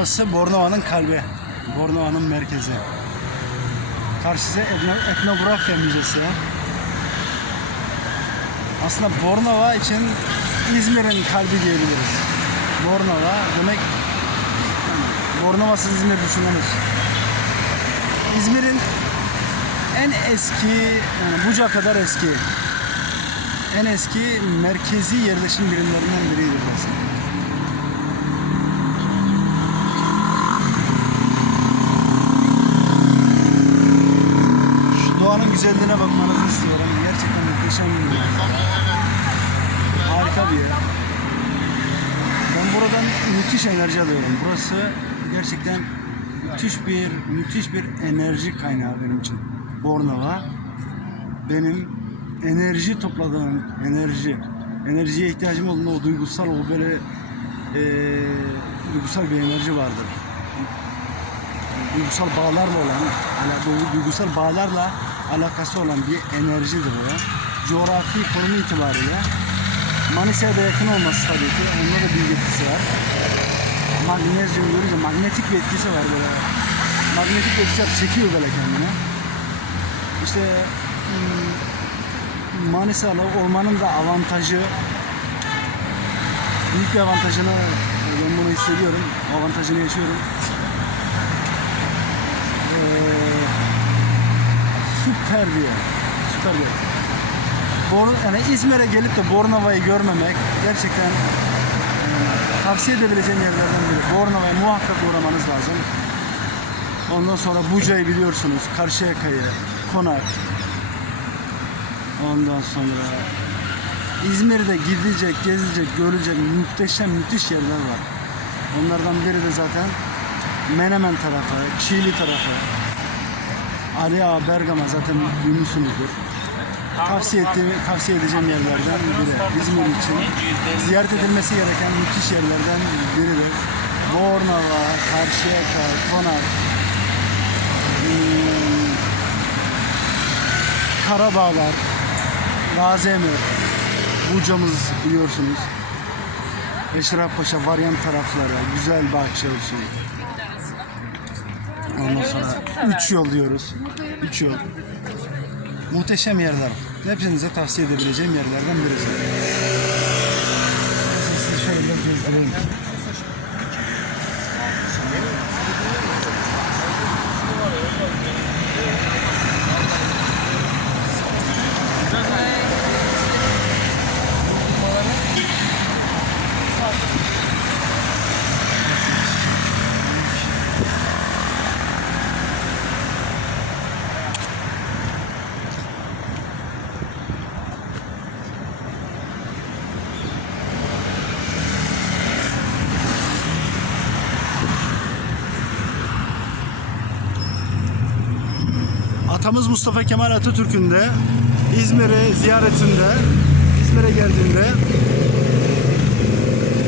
Burası Bornova'nın kalbi. Bornova'nın merkezi. Karşısı etno, etnografya müzesi. Aslında Bornova için İzmir'in kalbi diyebiliriz. Bornova demek Bornova'sız İzmir düşünülür. İzmir'in en eski, yani Buca kadar eski, en eski merkezi yerleşim birimlerinden biridir burası. Şu doğanın güzelliğine bakmanızı istiyorum. Gerçekten muhteşem bir yer. Harika bir yer. Ben buradan müthiş enerji alıyorum. Burası gerçekten müthiş bir müthiş bir enerji kaynağı benim için. Bornova benim enerji topladığım enerji enerjiye ihtiyacım olduğunda o duygusal o böyle eee, duygusal bir enerji vardır duygusal bağlarla olan, du- duygusal bağlarla alakası olan bir enerjidir o. Coğrafi konumu itibariyle Manisa'ya da yakın olması tabii ki. Onda da bir etkisi var. Magnezyum görünce magnetik bir etkisi var böyle. Magnetik bir etkisi var, çekiyor böyle kendine. İşte hmm, Manisalı olmanın da avantajı büyük bir avantajını ben bunu hissediyorum. Avantajını yaşıyorum. Ee, süper bir yer. Süper bir yer. Yani İzmir'e gelip de Bornova'yı görmemek gerçekten e, tavsiye edebileceğim yerlerden biri. Bornova'ya muhakkak uğramanız lazım. Ondan sonra Buca'yı biliyorsunuz. Karşıyaka'yı, Konak. Ondan sonra İzmir'de gidecek, gezilecek, görülecek muhteşem, müthiş yerler var. Onlardan biri de zaten Menemen tarafı, Çiğli tarafı. Ali Bergama zaten duymuşsunuzdur. Tavsiye ettiğim, tavsiye edeceğim yerlerden biri. İzmir için ziyaret edilmesi gereken müthiş yerlerden biridir. Bornova, Karşıyaka, Konak, hmm, Karabağlar, Gaziemir, Buca'mız biliyorsunuz. Eşref Paşa, Varyan tarafları, güzel bahçe olsun. Ondan sonra üç yol diyoruz. Üç yol. Muhteşem yerler. Hepinize tavsiye edebileceğim yerlerden birisi. Sizi şöyle gezdireyim. Atamız Mustafa Kemal Atatürk'ün de İzmir'i ziyaretinde, İzmir'e geldiğinde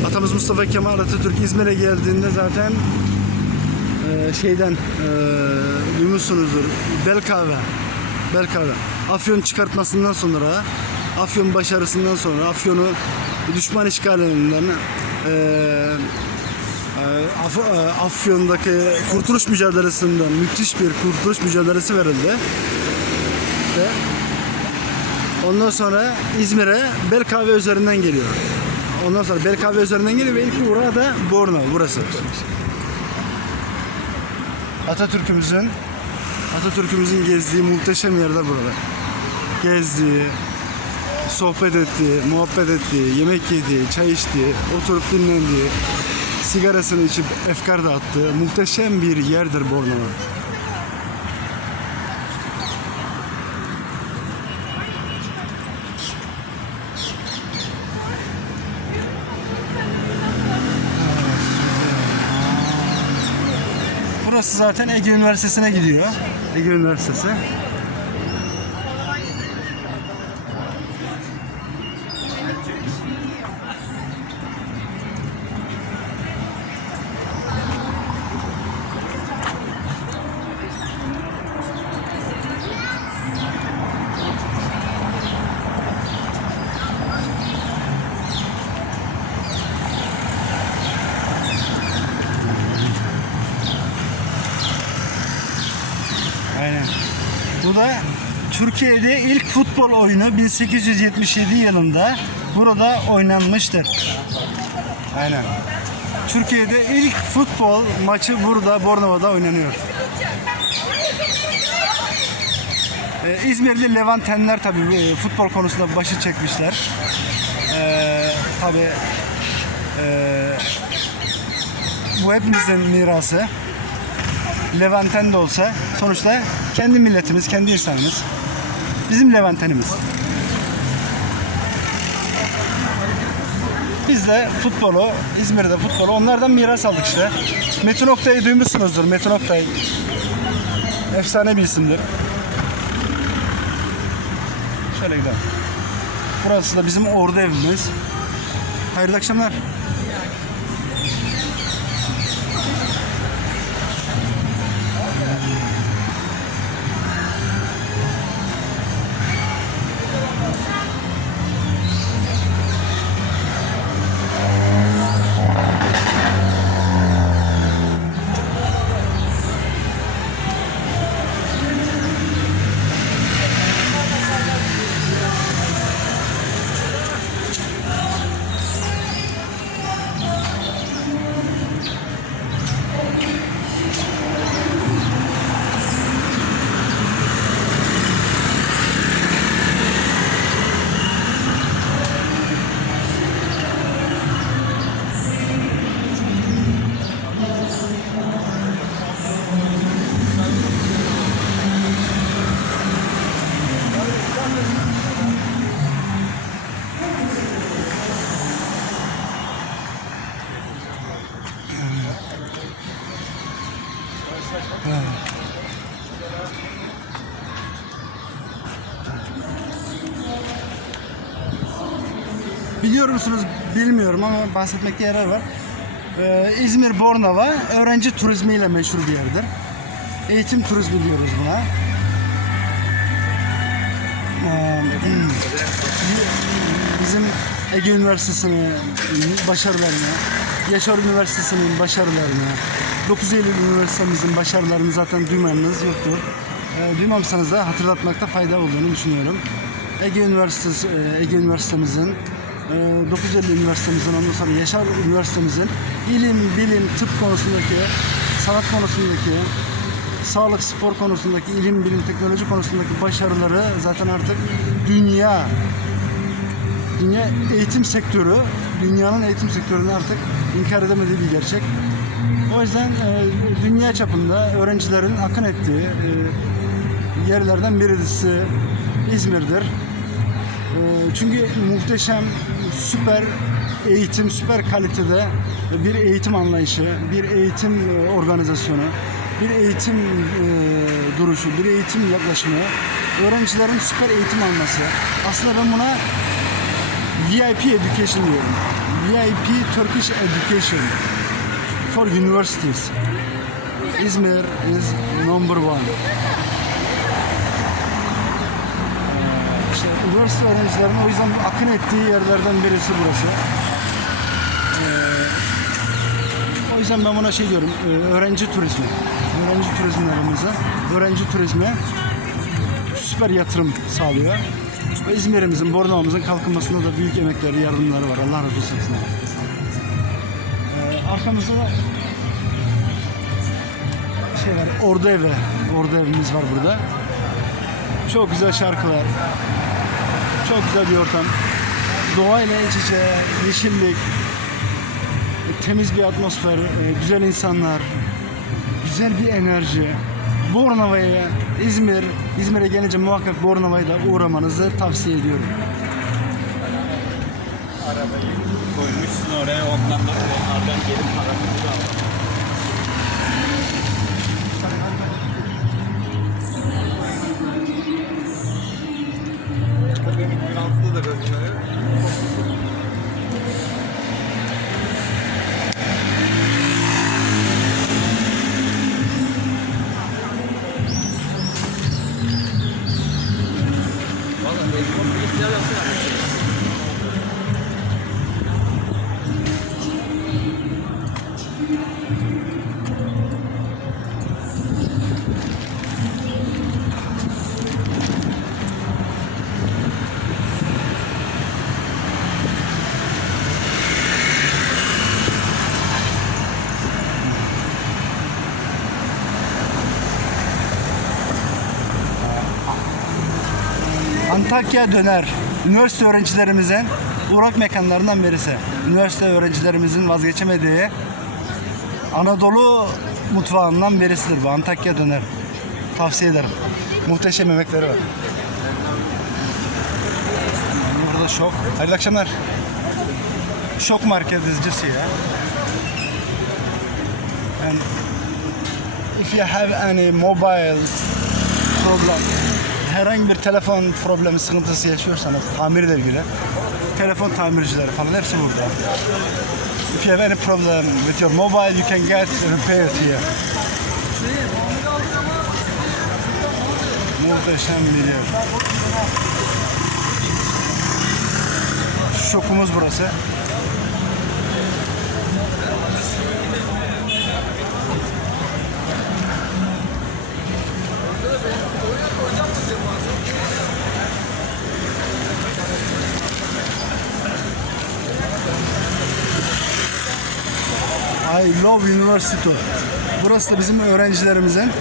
Atamız Mustafa Kemal Atatürk İzmir'e geldiğinde zaten e, şeyden e, duymuşsunuzdur. Belkave. Belkave. Afyon çıkartmasından sonra Afyon başarısından sonra Afyon'u düşman işgalinden e, Af- e, Afyon'daki kurtuluş mücadelesinden müthiş bir kurtuluş mücadelesi verildi. Ve ondan sonra İzmir'e Belkave üzerinden geliyor. Ondan sonra Belkave üzerinden geliyor ve ilk uğrağı da Borno burası. Atatürk'ümüzün Atatürk'ümüzün gezdiği muhteşem yerler burada. Gezdiği, sohbet ettiği, muhabbet ettiği, yemek yediği, çay içtiği, oturup dinlendiği, sigarasını içip efkar dağıttığı muhteşem bir yerdir Bornova. Burası zaten Ege Üniversitesi'ne gidiyor. Ege Üniversitesi. Aynen. Bu da Türkiye'de ilk futbol oyunu 1877 yılında burada oynanmıştır. Aynen. Türkiye'de ilk futbol maçı burada Bornova'da oynanıyor. Ee, İzmirli Levantenler tabii e, futbol konusunda başı çekmişler. Ee, tabii e, bu hepimizin mirası. Levanten de olsa sonuçta kendi milletimiz, kendi insanımız. Bizim Levantenimiz. Biz de futbolu, İzmir'de futbolu onlardan miras aldık işte. Metin Oktay'ı duymuşsunuzdur. Metin Oktay efsane bir isimdir. Şöyle gidelim. Burası da bizim ordu evimiz. Hayırlı akşamlar. Biliyor musunuz bilmiyorum ama bahsetmekte yarar var. Ee, İzmir Bornova öğrenci turizmiyle meşhur bir yerdir. Eğitim turizmi diyoruz buna. Ee, bizim Ege Üniversitesi'nin başarılarını, Yaşar Üniversitesi'nin başarılarını, 9 Eylül Üniversitemizin başarılarını zaten duymanız yoktur. Ee, duymamışsanız da hatırlatmakta fayda olduğunu düşünüyorum. Ege Üniversitesi, e, Ege Üniversitemizin, e, 9 Eylül Üniversitemizin, ondan sonra Yaşar Üniversitemizin ilim, bilim, tıp konusundaki, sanat konusundaki, sağlık, spor konusundaki, ilim, bilim, teknoloji konusundaki başarıları zaten artık dünya dünya eğitim sektörü, dünyanın eğitim sektörünü artık inkar edemediği bir gerçek. O yüzden e, dünya çapında öğrencilerin akın ettiği e, yerlerden birisi İzmir'dir. Çünkü muhteşem, süper eğitim, süper kalitede bir eğitim anlayışı, bir eğitim e, organizasyonu, bir eğitim e, duruşu, bir eğitim yaklaşımı, öğrencilerin süper eğitim alması. Aslında ben buna VIP education diyorum. VIP Turkish education for universities. İzmir is number one. Ee, İşte üniversite öğrencilerinin o yüzden akın ettiği yerlerden birisi burası. Ee, o yüzden ben buna şey diyorum, e, öğrenci turizmi. Öğrenci turizmlerimize, öğrenci turizmi süper yatırım sağlıyor. İzmir'imizin, Bornova'mızın kalkınmasında da büyük emekleri, yardımları var. Allah razı olsun. Ee, arkamızda da şey var, Ordu Evi. Ordu evimiz var burada. Çok güzel şarkılar. Çok güzel bir ortam. Doğayla iç içe, yeşillik, temiz bir atmosfer, e, güzel insanlar, güzel bir enerji. Bornova'ya, İzmir, İzmir'e gelince muhakkak Bornova'ya da uğramanızı tavsiye ediyorum. Arabayı koymuşsun oraya ondan da onlardan gelip paramızı al. 2006'da da gözüküyor. Antakya döner. Üniversite öğrencilerimizin uğrak mekanlarından birisi. Üniversite öğrencilerimizin vazgeçemediği Anadolu mutfağından birisidir bu Antakya döner. Tavsiye ederim. Muhteşem yemekleri var. Burada şok. Hayırlı akşamlar. Şok market is just here. And if you have any mobile problem, herhangi bir telefon problemi, sıkıntısı yaşıyorsanız tamirle ilgili, telefon tamircileri falan hepsi burada. If you have any problem with your mobile, you can get repaired here. Muhteşem bir yer. Şokumuz burası. I love university. Burası da bizim öğrencilerimizin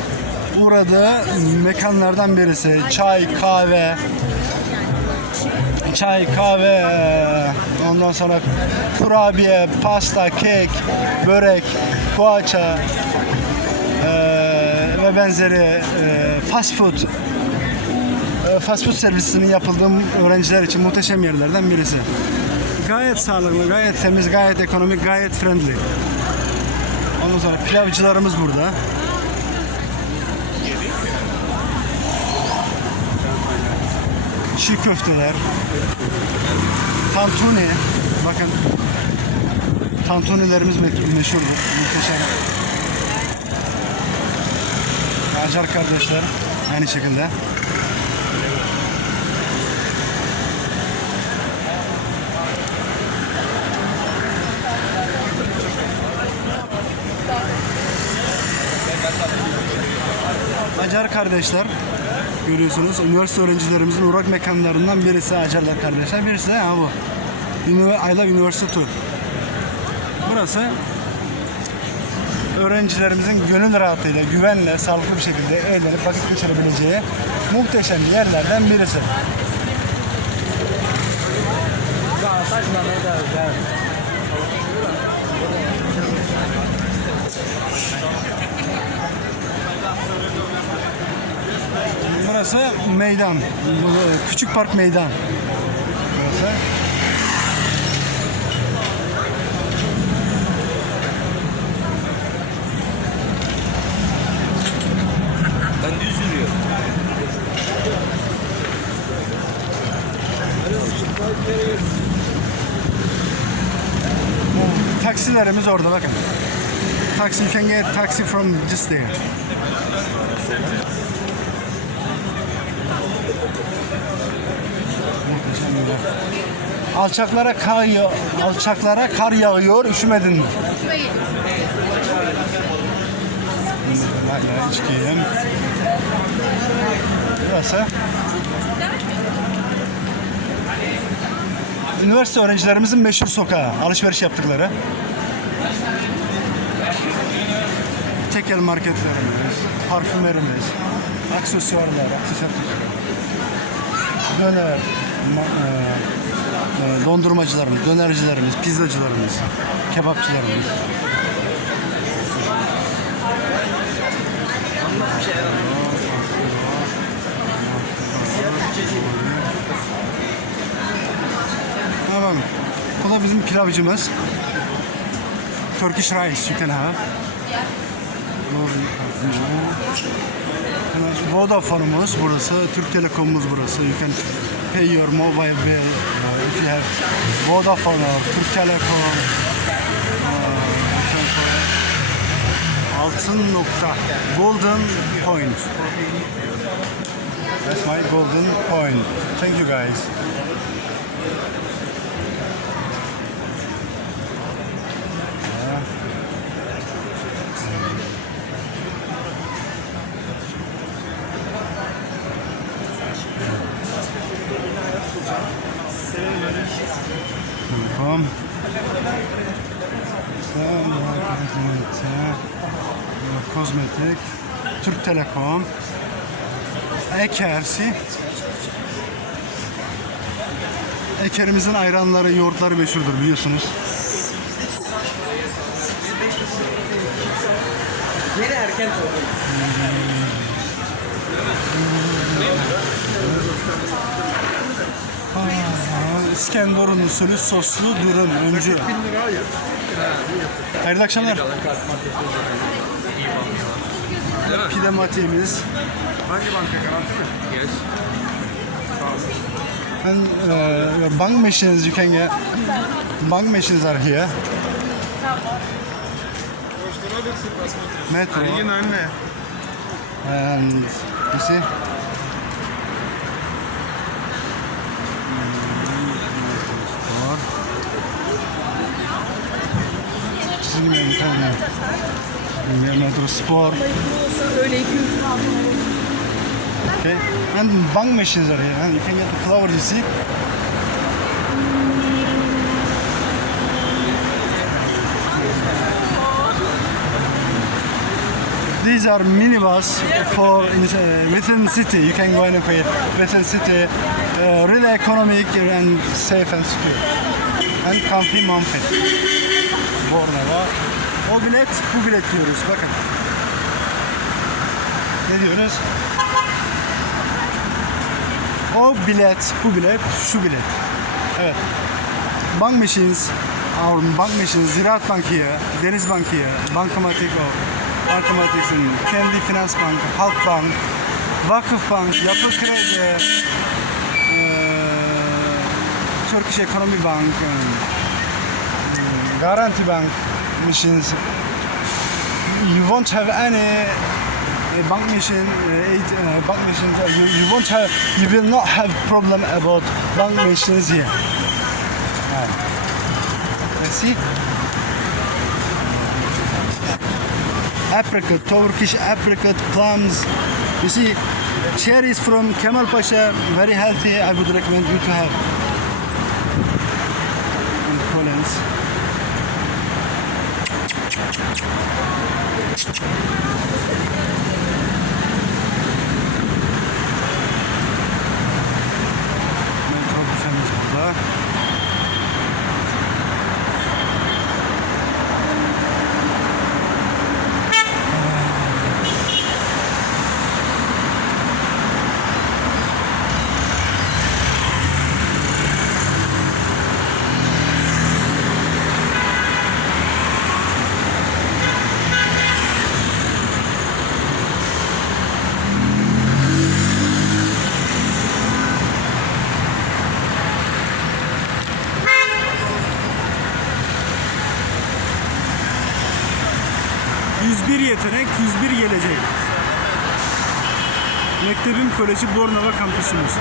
uğradığı mekanlardan birisi. Çay, kahve, çay, kahve, ondan sonra kurabiye, pasta, kek, börek, poğaça eee, ve benzeri eee, fast food eee, fast food servisinin yapıldığı öğrenciler için muhteşem yerlerden birisi. Gayet sağlıklı, gayet temiz, gayet ekonomik, gayet friendly. Ondan sonra pilavcılarımız burada. Çiğ köfteler. Tantuni. Bakın. Tantunilerimiz me- meşhurdur. Muhteşem. Acar kardeşler aynı şekilde. Acar kardeşler görüyorsunuz. Üniversite öğrencilerimizin uğrak mekanlarından birisi Acarlar kardeşler. Birisi de ha bu. I Love University. Burası öğrencilerimizin gönül rahatlığıyla, güvenle, sağlıklı bir şekilde eğlenip vakit geçirebileceği muhteşem yerlerden birisi. Burası meydan. Bu- Küçük park meydan. Burası. Ben düz yürüyorum. Taksilerimiz orada bakın. Taxi, you can get taxi from just there. Yer. Alçaklara kar alçaklara kar yağıyor, üşümedin mi? Hala içkiyim. Burası. Üniversite öğrencilerimizin meşhur sokağı, alışveriş yaptıkları. Tekel marketlerimiz, parfümerimiz, aksesuarlar, aksesuar döner, e, e, dondurmacılarımız, dönercilerimiz, pizzacılarımız, kebapçılarımız. Tamam. Bu da bizim pilavcımız. Turkish rice you can have. Vodafone'umuz burası, Türk Telekom'umuz burası. You can pay your mobile bill uh, if you have Vodafone or Türk Telekom. uh, Altın nokta. Golden point. That's my golden point. Thank you guys. Telekom. Kozmetik. Türk Telekom. Ekersi. Ekerimizin ayranları, yoğurtları meşhurdur biliyorsunuz. Yine erken kalkıyor. İskenderun usulü soslu dürüm öncü. Hayırlı akşamlar. Pide matiğimiz. Hangi banka garanti? Yes. And uh, bank machines, you can get bank machines are here. Metro. And you see? Bir tane. Bir Metro Spor. Öyle 200 Okay. And bank machines are here. And you can get the flowers, you see? These are minibus for in, uh, within city. You can go anywhere within city. Uh, really economic and safe and secure. And comfy mumpy. Bornova. O bilet, bu bilet diyoruz. Bakın. Ne diyoruz? O bilet, bu bilet, şu bilet. Evet. Bank machines, our bank machines, Ziraat Bank here, Deniz Bank here, Bankamatik o. Bankamatik'sin, kendi Finans Bank, Halk Bank, Vakıf Bank, Yapı Kredi, eee, Turkish Economy Bank, Garanti Bank machines. You won't have any uh, bank machine, uh, uh, bank uh, You, you won't have, you will not have problem about bank machines here. Let's see. Apricot, Turkish apricot, plums. You see, cherries from Kemal Pasha, very healthy. I would recommend you to have. Koleji Bornova kampüsümüz.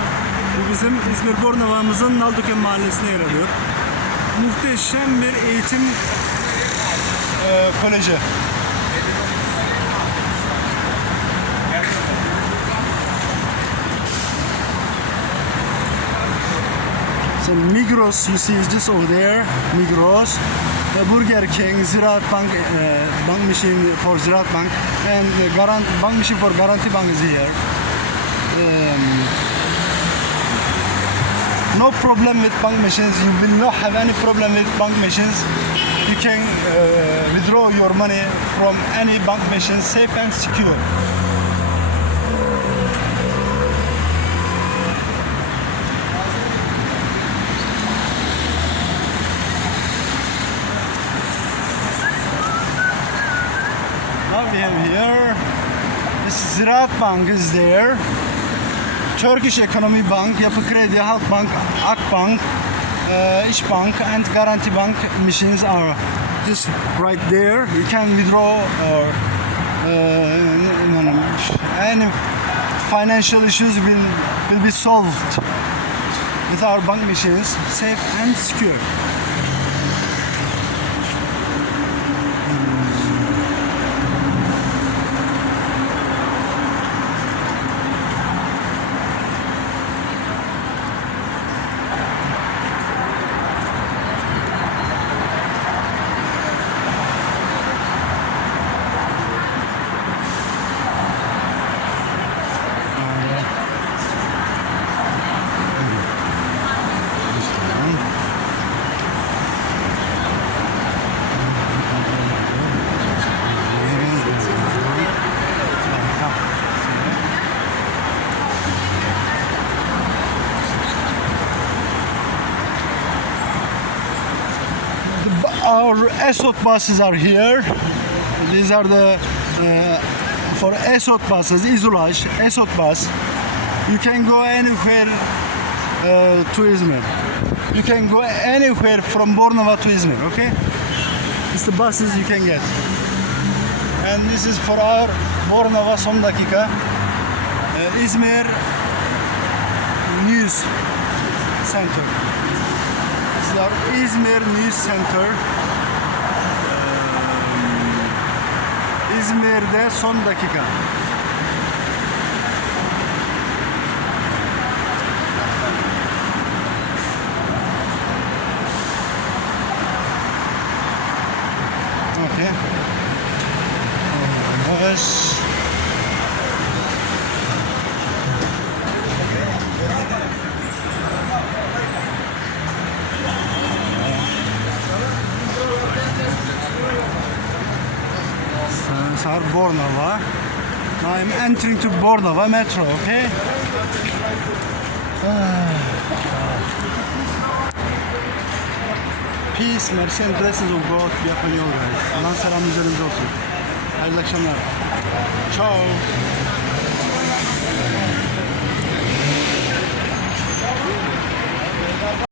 Bu bizim İzmir Bornova'mızın Naldıken mahallesine yer alıyor. Muhteşem bir eğitim Ee, koleji. So Migros, you see, just over there. Migros, the Burger King, Ziraat Bank, uh, bank machine for Ziraat Bank, and the Garant bank machine for Guarantee Bank is here. Um, no problem with bank machines. You will not have any problem with bank machines. You can uh, withdraw your money from any bank machine safe and secure. Now we have here, this Ziraat Bank is there. Turkish Economy Bank, Yapı Kredi, Halkbank, Akbank, uh, İşbank and Garanti Bank machines are just right there. You can withdraw or uh, any financial issues will, will be solved with our bank machines, safe and secure. Our ESOT buses are here. These are the uh, for ESOT buses, Izolaj, ESOT bus. You can go anywhere uh, to Izmir. You can go anywhere from Bornova to Izmir, okay? It's the buses you can get. And this is for our Bornova son dakika. Uh, İzmir News Center. This is our İzmir News Center. İzmir'de son dakika. Okay. Yavaş. Sar Bornova. Now I'm entering to Bornova metro, okay? Ah. Peace, mercy and blessings of God be upon you guys. Allah'ın selamı üzerinize olsun. Hayırlı akşamlar. Ciao.